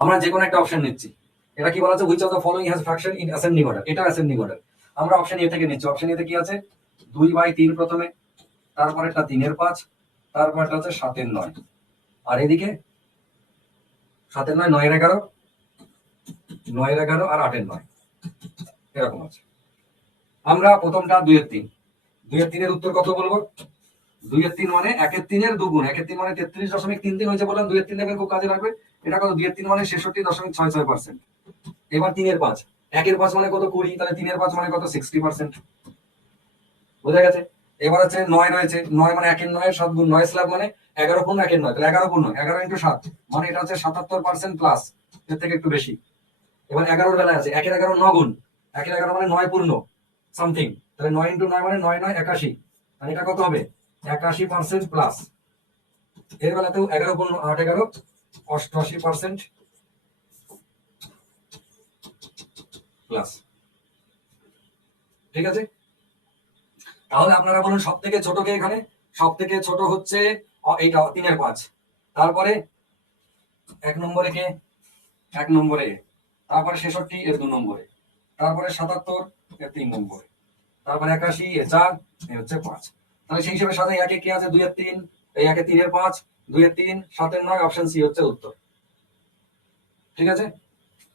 আমরা যে কোনো একটা অপশন নিচ্ছি, এটা কি বলা আছে, which of the following has fraction in ascending order, এটা অ্যাসেন্ডিং অর্ডার। আমরা অপশন এ থেকে নিচ্ছি, অপশন এতে কি আছে 2/3 প্রথমে, তারপরেরটা 3/5, তারপরটা হচ্ছে 7/9, আর এদিকে 7/9, 9/11, 9/11 আর 8/9, এরকম আছে। আমরা প্রথমটা 2/3, 2/3 উত্তর কত বলবো, 2/3 মানে 1/3 2 গুণ, 1/3 মানে 33.33 হয়েছে বললাম, 2/3 নেবেন খুব কাজে লাগবে। এটা কত, 2/3 মানে 66.66%। এবার 3/5, 1/5 মানে কত 20, তাহলে 3/5 মানে কত 60%, বোঝা গেছে। এবার হচ্ছে 9 রয়েছে, 9 মানে 1/9 7 গুণ, 9 স্ল্যাব মানে 11 পূর্ণ 1/9, তাহলে 11 পূর্ণ 11 × 7 মানে এটা হচ্ছে 77% প্লাস, এর থেকে একটু বেশি। এবার 11 বেলায় আছে 1/11 9 গুণ, 1/11 মানে 9 পূর্ণ সামথিং, তাহলে 9 × 9 মানে 9 9 81, মানে এটা কত হবে 81% প্লাস। এর বেলাতেও 11 পূর্ণ 8/11 88% প্লাস, ঠিক আছে। তাহলে আপনারা বলুন সব থেকে ছোট কে, এখানে সব থেকে ছোট হচ্ছে এইটা 3/5, তারপরে 1 নম্বরে কে, 1 নম্বরে, তারপরে 66 এর 2 নম্বরে, তারপরে 77 এর 3 নম্বরে, তারপরে 81 এর 4, এর হচ্ছে 5। তাহলে সেই হিসেবে সাথে 1 কে আছে 2/3, এই 1/3 এর 5, 2/3 7/9, অপশন সি হচ্ছে উত্তর, ঠিক আছে।